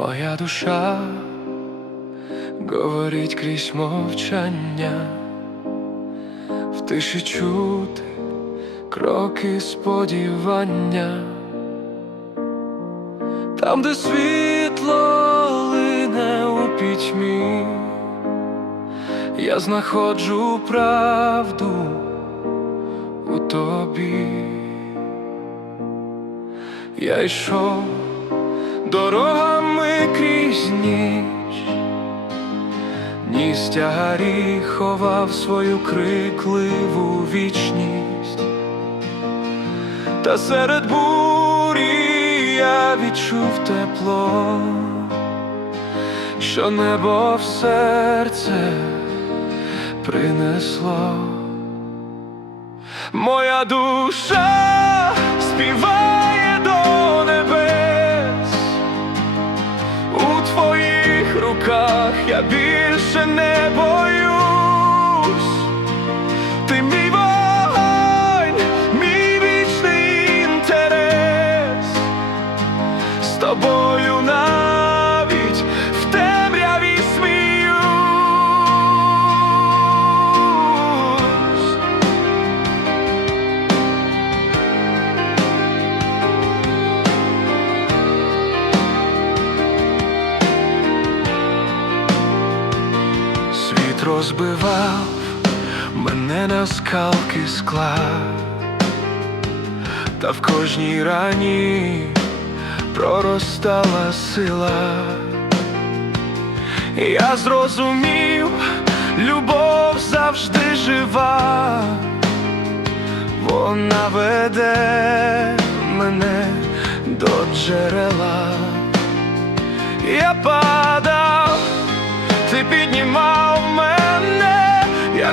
Моя душа. Говорить крізь мовчання, в тиші чути кроки сподівання, там, де світло лине у пітьмі, я знаходжу правду у тобі. Я йшов дорогами крізь ніч, ніс тягарі ховав свою крикливу вічність, та серед бурі я відчув тепло, що небо в серце принесло. Моя душа співає до небес, руках я більше не боюсь, розбивав мене на скалки скла, та в кожній рані проростала сила. Я зрозумів, любов завжди жива, вона веде мене до джерела. Я падав, піднімав мене, я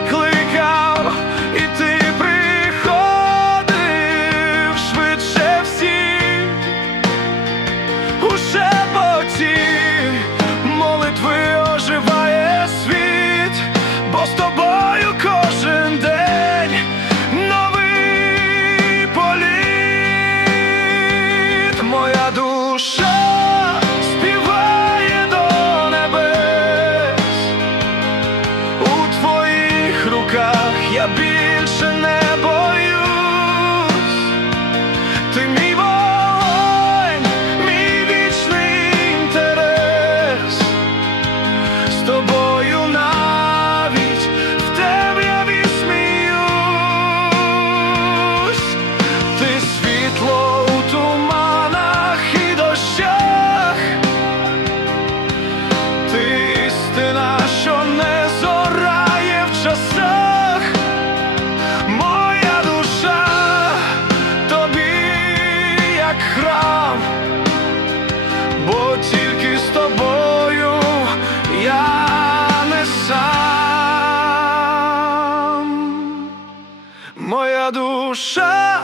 душа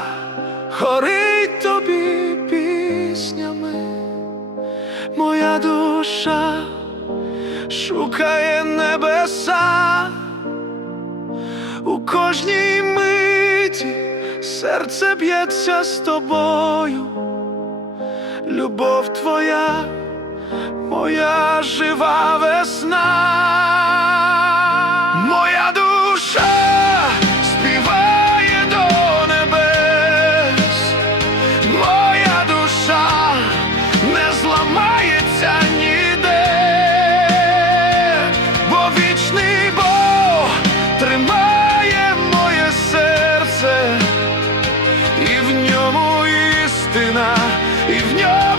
горить тобі піснями, моя душа шукає небеса. У кожній миті серце б'ється з тобою, любов твоя, моя жива весна, і в ньому істина, і в ньому